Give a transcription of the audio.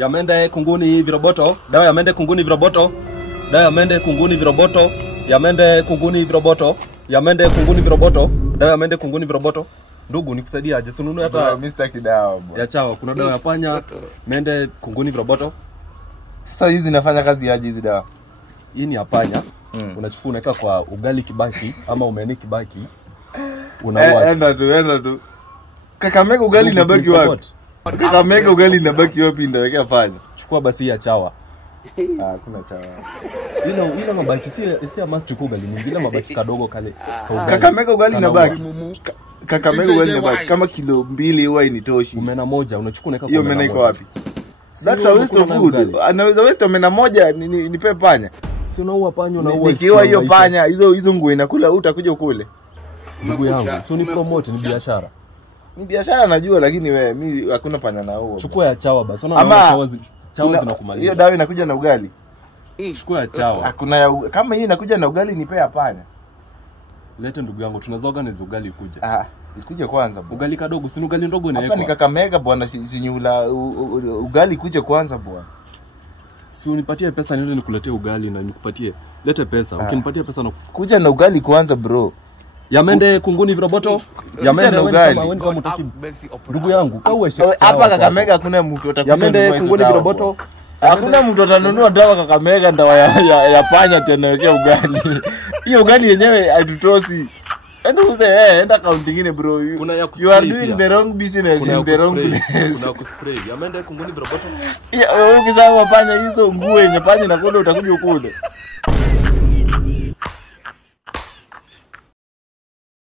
Yamende kunguni viroboto. Dawa ya mende kunguni viroboto. Dawa ya mende kunguni viroboto. Yamende kunguni viroboto. Yamende kunguni viroboto. Dawa ya mende kunguni viroboto. Ndugu nikusaidia aje? Sununu hata Mr. Kidawa bwana. ya chawa. Kuna dawa ya panya, mende kunguni viroboto. Sasa hizi zinafanya kazi aje hizi dawa? Hii ni ya panya. Unachukua unaweka kwa ugali kibaki ama umeni kibaki. Unaua. Enda tu. Kakamega ugali inabaki wapi? Kakamega ugali inabaki wapi ndawekea panya? Chukua basi ya chawa. Kuna chawa. Ile mabaki si ya master ugali, nyingine mabaki kadogo kale. Kakamega ugali inabaki. Kakamega ugali inabaki kama kilo 2 huwa initoshi. Omena moja unachukua unaweka kwa. Hiyo omena iko wapi? That's a waste of food. Anaweza waste omena moja nipe panya. Si unaua panya unaua. Nikiwa hiyo panya hizo nguo inakula utakuja ukule. Ndugu yangu, sio ni promote, ni biashara. Ni biashara najua, lakini wewe mimi hakuna panya na huo. Chukua ya chawa basi. Unaona chawa zinakumaliza. Hiyo dawa inakuja na ugali. Chukua ya chawa. Hakuna kama hii inakuja na ugali nipe ya panya. Lete ndugu yangu, tunaweza organize ugali ikuje. Ikuje kwanza bwana. Ugali kadogo, si ugali ndogo inawekwa. Hapa ni Kakamega bwana, sinyula ugali ikuje kwanza bwana. Si unipatie pesa niende nikuletee ugali na nikupatie. Lete pesa. Ukinipatia pesa na kuja na ugali kwanza bro. Yamende kunguni viroboto. Yamende ugali. Ndugu yangu, kawe shaka. Hapa Kakamega hakuna mtu atakuja. Yamende kunguni viroboto. Hakuna mtu atanunua dawa Kakamega dawa ya panya tena wekea ugali. Hiyo ugali yenyewe haitutosi. Enda account nyingine bro. You are doing the wrong business in the wrong place. Kuna kuspray. Yamende kunguni viroboto. Ukisema panya hizo nguo yenye panya na kodo utakuja ukule.